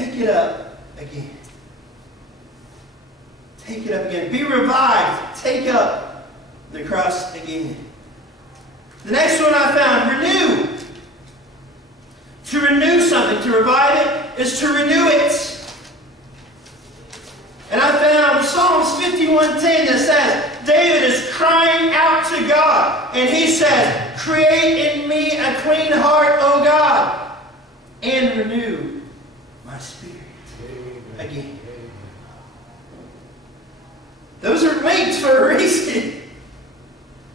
take it up again. Take it up again. Be revived. Take up the cross again. The next one I found, renew. To renew something, to revive it, is to renew it. And I found Psalms 51:10 that says, David is crying out to God. And he says, create in me a clean heart, O God, and renew my spirit again. Those are linked for a reason.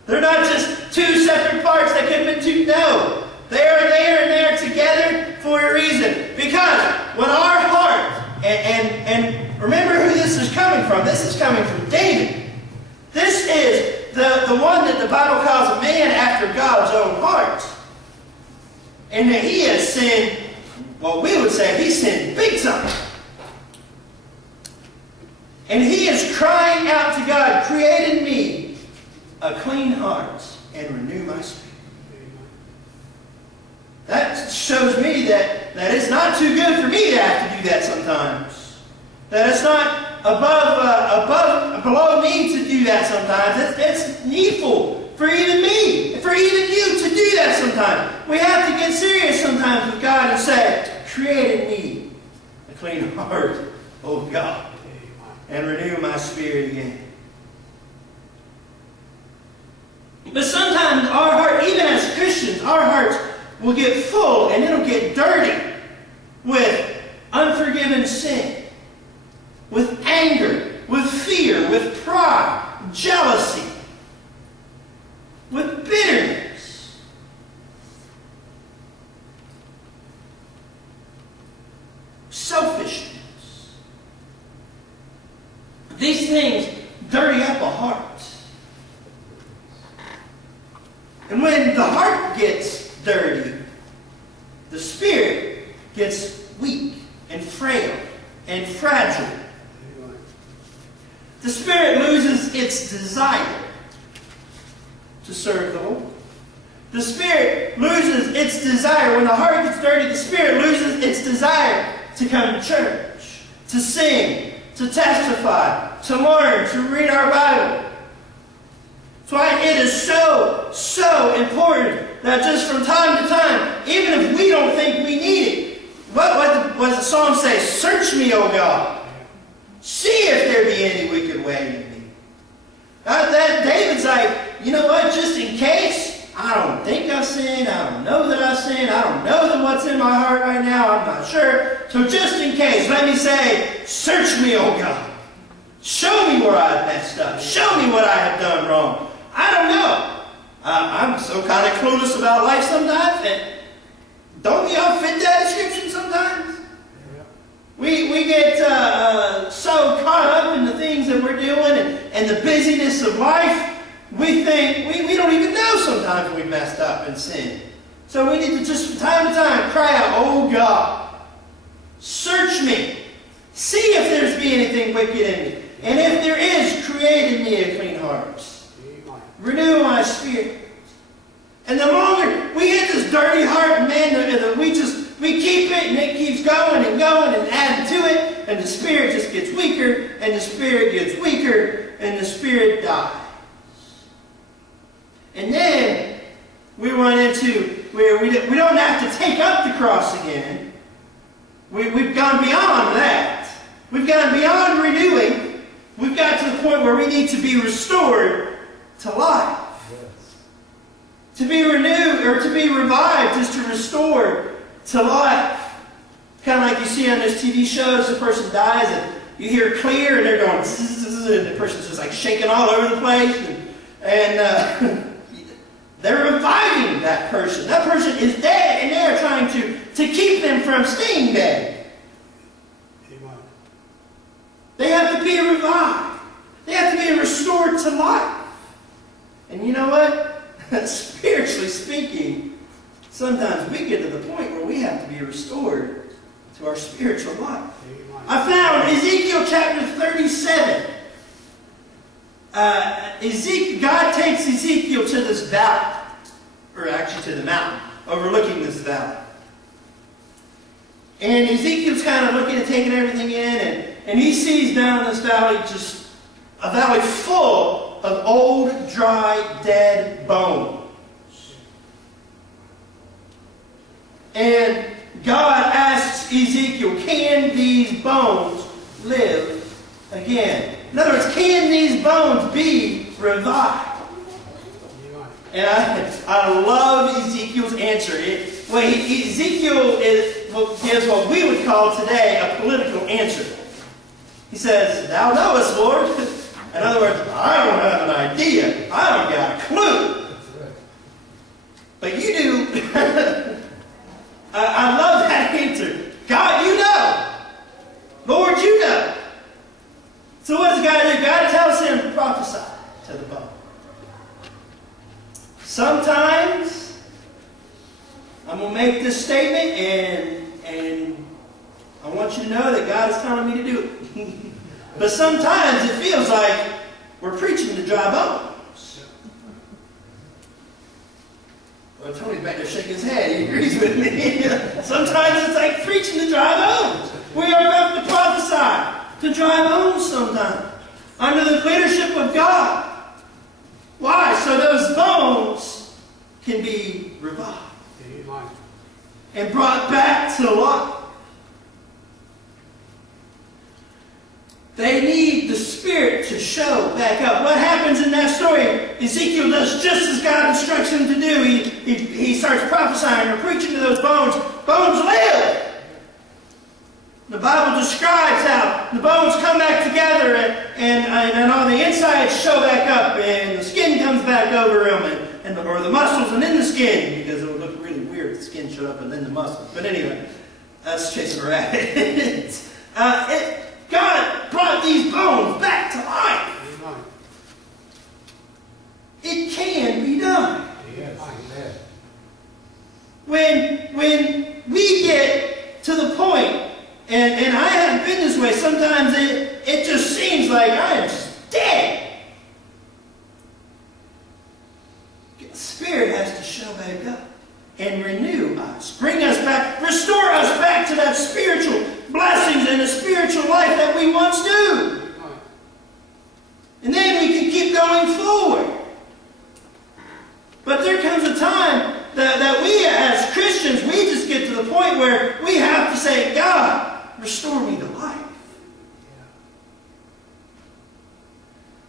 They're not just two separate parts that could have been two. No. They are there and they're together for a reason. Because when our heart, and remember who this is coming from. This is coming from David. This is the one that the Bible calls a man after God's own heart. And that he has sinned, well, we would say he sinned big time. And he is crying out to God, create in me a clean heart and renew my spirit. That shows me that it's not too good for me to have to do that sometimes. That it's not below me to do that sometimes. It's needful for even me, for even you to do that sometimes. We have to get serious sometimes with God and say, create in me a clean heart, O God, and renew my spirit again. But sometimes our heart, even as Christians, our hearts will get full and it'll get dirty with unforgiven sin, with anger, with fear, with pride, jealousy, with bitterness. Selfishness. These things dirty up a heart. And when the heart gets dirty, the spirit gets weak and frail and fragile. The spirit loses its desire to serve the Lord. The spirit loses its desire. When the heart gets dirty, the spirit loses its desire to come to church, to sing, to testify, to learn, to read our Bible. That's why it is so important that just from time to time, even if we don't think we need it, what does the psalm say? Search me, O God. See if there be any wicked way in me. David's like, you know what, just in case, I don't think I've sinned, I don't know that I've sinned, I don't know that what's in my heart right now, I'm not sure. So just in case, let me say, search me, O God. Show me where I've messed up. Show me what I have done wrong. I don't know. I'm so kind of clueless about life sometimes. And don't we all fit that description sometimes? Yeah. We get so caught up in the things that we're doing and the busyness of life, we think, we don't even know sometimes we messed up and sinned. So we need to just from time to time cry out, oh God, search me. See if there's be anything wicked in me. And if there is, create in me a clean heart. Renew my spirit. And the longer we get this dirty heart, man, we keep it and it keeps going and going and adding to it, and the spirit just gets weaker, and the spirit gets weaker, and the spirit dies. And then we run into where we don't have to take up the cross again. We've gone beyond that. We've gone beyond renewing. We've got to the point where we need to be restored to life. Yes. To be renewed or to be revived is to restore to life. Kind of like you see on those TV shows, the person dies and you hear clear and they're going zzz, and the person's just like shaking all over the place and they're reviving that person. That person is dead and they're trying to keep them from staying dead. Amen. They have to be revived. They have to be restored to life. And you know what? Spiritually speaking, sometimes we get to the point where we have to be restored to our spiritual life. I found Ezekiel chapter 37. God takes Ezekiel to this valley, or actually to the mountain, overlooking this valley. And Ezekiel's kind of looking and taking everything in, and he sees down in this valley just a valley full of old, dry, dead bones. And God asks Ezekiel, can these bones live again? In other words, can these bones be revived? And I love Ezekiel's answer. Ezekiel gives what we would call today a political answer. He says, thou knowest, Lord. In other words, I don't have an idea. I don't got a clue. But you do. I love that answer. God, you know. Lord, you know. So what does God do? God tells him to prophesy to the bone. Sometimes I'm going to make this statement, and I want you to know that God is telling me to do it. But sometimes it feels like we're preaching to dry bones. Well, Tony's back there shaking his head. He agrees with me. Sometimes it's like preaching to dry bones. We are about to prophesy to dry bones sometimes, under the leadership of God. Why? So those bones can be revived and brought back to life. They need the Spirit to show back up. What happens in that story? Ezekiel does just as God instructs him to do. He starts prophesying or preaching to those bones. Bones live. The Bible describes how the bones come back together and on the inside show back up, and the skin comes back over them, or the muscles and then the skin, because it would look really weird if the skin showed up and then the muscles. But anyway, that's chasing a rabbit. God brought these bones back to life. Amen. It can be done. Yes. When we get to the point, and I haven't been this way, sometimes it just seems like I am just dead. The Spirit has to show back up and renew us, bring us back, restore us back to that spiritual blessings and the spiritual life that we once knew. And then we can keep going forward. But there comes a time that we as Christians, we just get to the point where we have to say, God, restore me to life.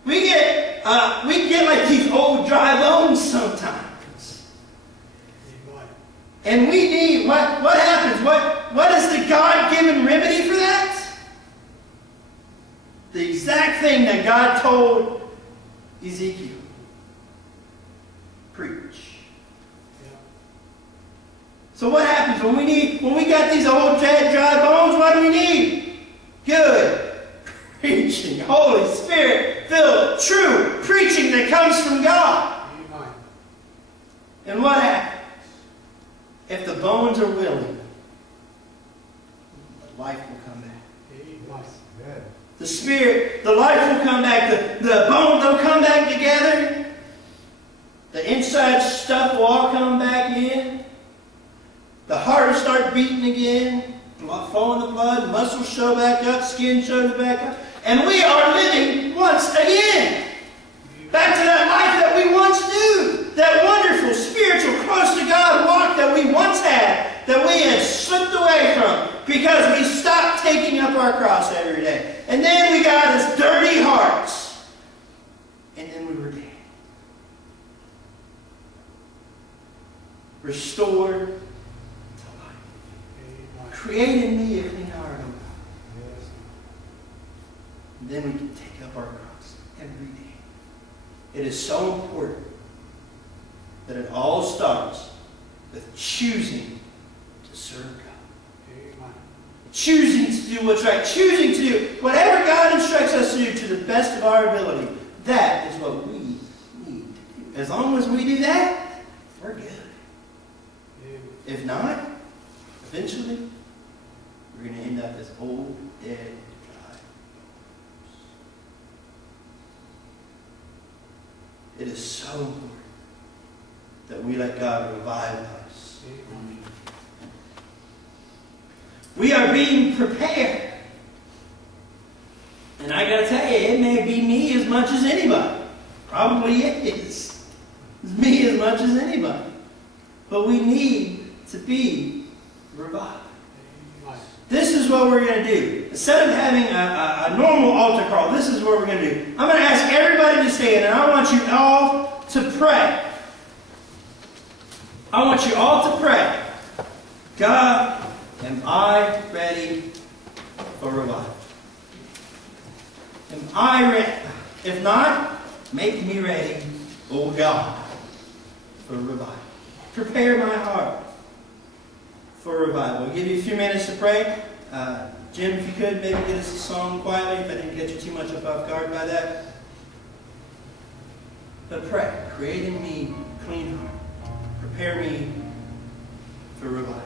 We get like these old dry bones sometimes. And we need, what happens? What is the God-given remedy for that? The exact thing that God told Ezekiel. Preach. Yeah. So what happens when we got these old dead dry bones? What do we need? Good preaching, Holy Spirit filled, true preaching that comes from God. Amen. And what happens? If the bones are willing, life will come back. Amen. The Spirit, the life will come back. The bones will come back together. The inside stuff will all come back in. The heart will start beating again. Flowing the blood. Muscles show back up. Skin shows back up. And we are living once again. Back to that life that we once knew. That wonderful, spiritual, close to God walk that we once had. That we had slipped away from. Because we stopped taking up our cross every day. And then we got us dirty hearts. And then we were dead. Restored to life. Create in me a clean heart, O God. Yes. And then we can take up our cross every day. It is so important that it all starts with choosing to serve God. Amen. Choosing to do what's right. Choosing to do whatever God instructs us to do to the best of our ability. That is what we need to do. As long as we do that, we're good. Amen. If not, eventually, we're going to end up as old, dead, dry bones. It is so important that we let God revive us. Amen. We are being prepared. And I got to tell you, it may be me as much as anybody. Probably it is. It's me as much as anybody. But we need to be revived. This is what we're going to do. Instead of having a normal altar call, this is what we're going to do. I'm going to ask everybody to stand, and I want you all to pray. I want you all to pray. God, am I ready for revival? Am I ready? If not, make me ready, oh God, for revival. Prepare my heart for revival. I'll give you a few minutes to pray. Jim, if you could, maybe get us a song quietly, if I didn't get you too much off guard by that. But pray, create in me a clean heart. Prepare me for revival.